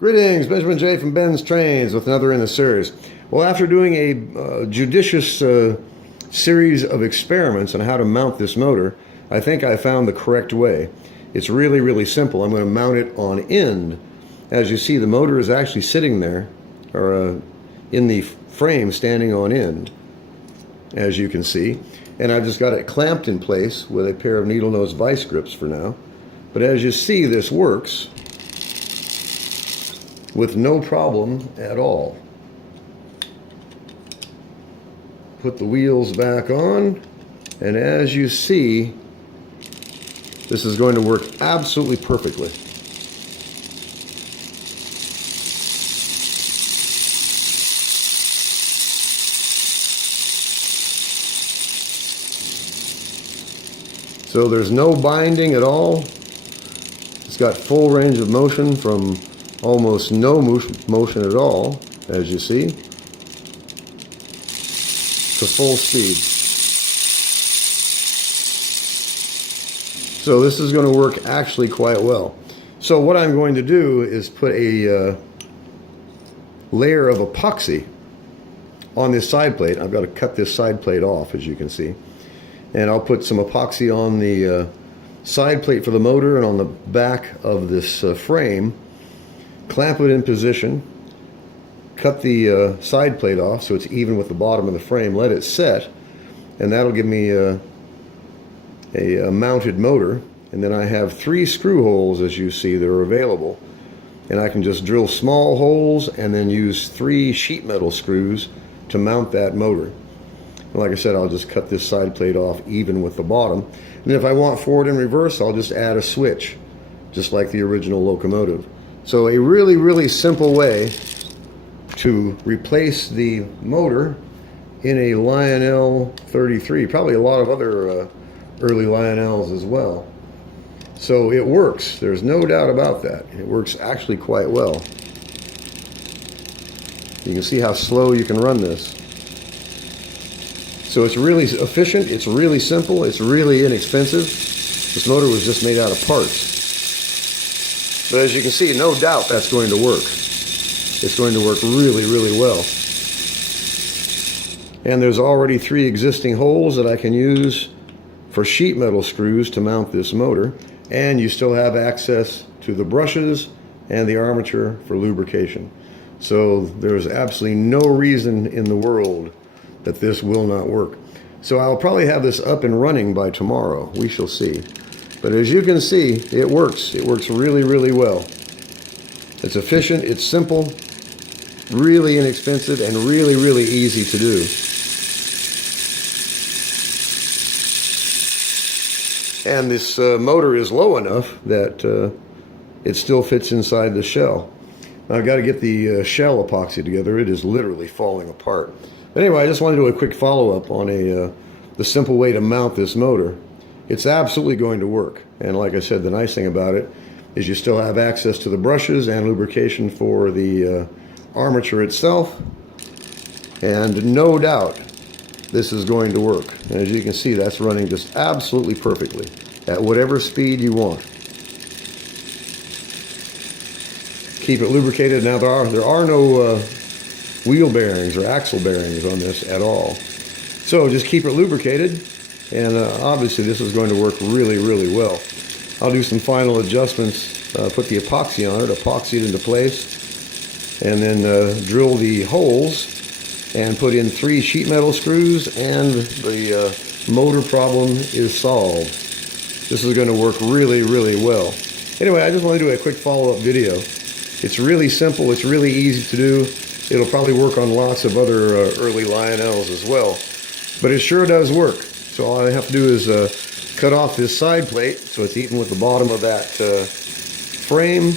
Greetings, Benjamin J. from BENZTRAINZ with another in the series. Well, after doing a judicious series of experiments on how to mount this motor, I think I found the correct way. It's really, really simple. I'm going to mount it on end. As you see, the motor is actually sitting there, or in the frame standing on end, as you can see. And I've just got it clamped in place with a pair of needle nose vice grips for now. But as you see, this works with no problem at all. Put the wheels back on, and as you see, this is going to work absolutely perfectly. So there's no binding at all. It's got full range of motion from almost no motion at all, as you see, to full speed. So this is going to work actually quite well. So what I'm going to do is put a layer of epoxy on this side plate. I've got to cut this side plate off, as you can see. And I'll put some epoxy on the side plate for the motor and on the back of this frame. Clamp it in position, cut the side plate off so it's even with the bottom of the frame, let it set, and that'll give me a mounted motor. And then I have 3 screw holes, as you see, that are available, and I can just drill small holes and then use 3 sheet metal screws to mount that motor. And like I said, I'll just cut this side plate off even with the bottom, and then if I want forward and reverse, I'll just add a switch, just like the original locomotive. So a really, really simple way to replace the motor in a Lionel 33. Probably a lot of other early Lionels as well. So it works. There's no doubt about that. It works actually quite well. You can see how slow you can run this. So it's really efficient. It's really simple. It's really inexpensive. This motor was just made out of parts. But as you can see, no doubt that's going to work. It's going to work really, really well. And there's already 3 existing holes that I can use for sheet metal screws to mount this motor. And you still have access to the brushes and the armature for lubrication. So there's absolutely no reason in the world that this will not work. So I'll probably have this up and running by tomorrow. We shall see. But as you can see, it works. It works really, really well. It's efficient, it's simple, really inexpensive, and really, really easy to do. And this motor is low enough that it still fits inside the shell. Now, I've got to get the shell epoxy together. It is literally falling apart. But anyway, I just wanted to do a quick follow-up on the simple way to mount this motor. It's absolutely going to work. And like I said, the nice thing about it is you still have access to the brushes and lubrication for the armature itself. And no doubt this is going to work. And as you can see, that's running just absolutely perfectly at whatever speed you want. Keep it lubricated. Now there are no wheel bearings or axle bearings on this at all. So just keep it lubricated. And obviously this is going to work really, really well. I'll do some final adjustments, put the epoxy on it, epoxy it into place, and then drill the holes and put in 3 sheet metal screws, and the motor problem is solved. This is going to work really, really well. Anyway, I just want to do a quick follow-up video. It's really simple, it's really easy to do. It'll probably work on lots of other early Lionels as well. But it sure does work. So all I have to do is cut off this side plate so it's even with the bottom of that frame,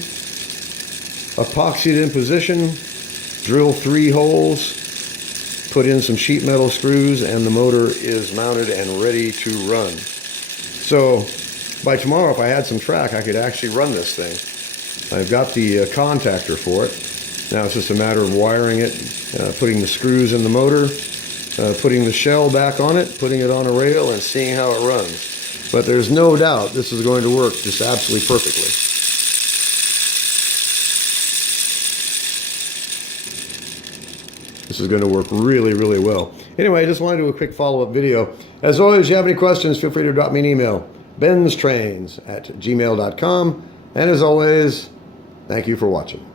epoxy it in position, drill 3 holes, put in some sheet metal screws, and the motor is mounted and ready to run. So by tomorrow, if I had some track, I could actually run this thing. I've got the contactor for it. Now it's just a matter of wiring it, putting the screws in the motor, putting the shell back on it, putting it on a rail, and seeing how it runs. But there's no doubt this is going to work just absolutely perfectly. This is going to work really, really well. Anyway, I just wanted to do a quick follow-up video. As always, if you have any questions, feel free to drop me an email. BENZTRAINZ@gmail.com. And as always, thank you for watching.